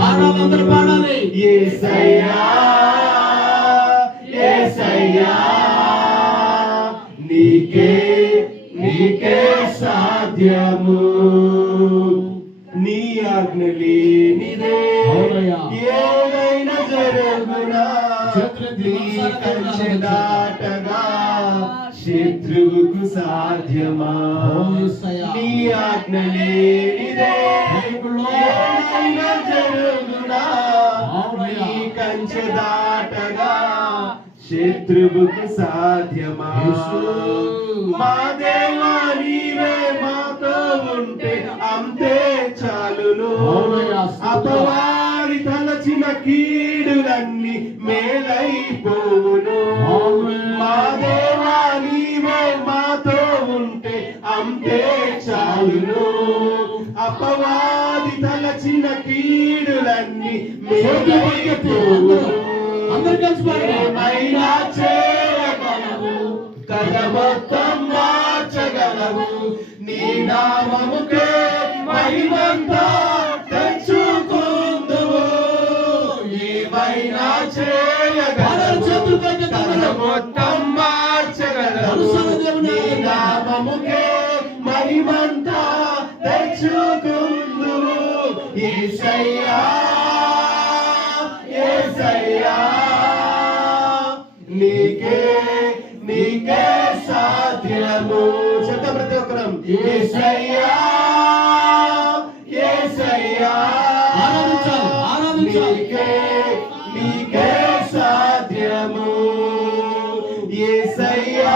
పాడాలి. అందరూ పాడాలి యేసయ్యా యేసయ్యా నీకే నీకే సాధ్యము. నీ. ఏదైనా జరుగునా? దాటగా శత్రువుకు సాధ్యమా. నీ ఆజ్ఞ లేనిదే అవునయ్యా. నీ కంచె దాటగా శత్రువుకు సాధ్యమా. మా దేవా నీవే మాతో ఉంటే అంతే చాలును. అపవారి తలచిన కీడులన్నీ మేలైపోవును. మా దేవా నీవే మాతో ఉంటే అంతే చాలును అపవాది తలచిన కీడులన్నీ అందరూ కలిసి. ఏమైనా చేయగలవు కథ మొత్తం మార్చగలవు నీ నామముకే మహిమంతా తెచ్చుకుందువు ఏమైనా చేయగలవు కథ. మొత్తం మార్చగలవు నీ. నామముకే మహిమంతా తెచ్చుకుందువు యేసయ్యా యేసయ్యా నీకే నీకే సాధ్యము చెప్తా ప్రతి ఒక్కరం యేసయ్యా యేసయ్యా ఆరాధించాలి, ఆరాధించాలి. నీకే నీకే సాధ్యము నీకే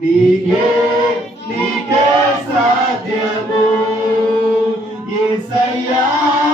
నీకే Maria.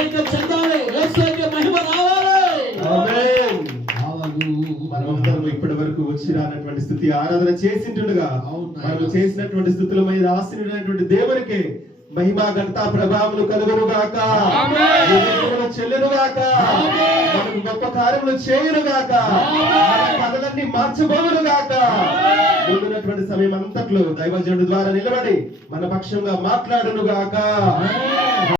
యేసయ్యకే చెందాలి మహిమ రావాలి. ఆమేన్. మనమందరం ఇప్పటి వరకు వచ్చి రానటువంటి స్థితి ఆరాధన చేసింటుండగా. మనం చేసినటువంటి స్థితుల మీద ఆశీనుడైనటువంటి దేవునికి మహిమా ఘనత ప్రభావములు కలుగును గాక చెల్లును గాక మనకు గొప్ప కార్యములు చేయును గాక కథలన్నీ మార్చబోవును గాక ముందున్నటువంటి సమయం అంతట్లో దైవజనుడు ద్వారా నిలబడి మన పక్షంగా మాట్లాడును గాక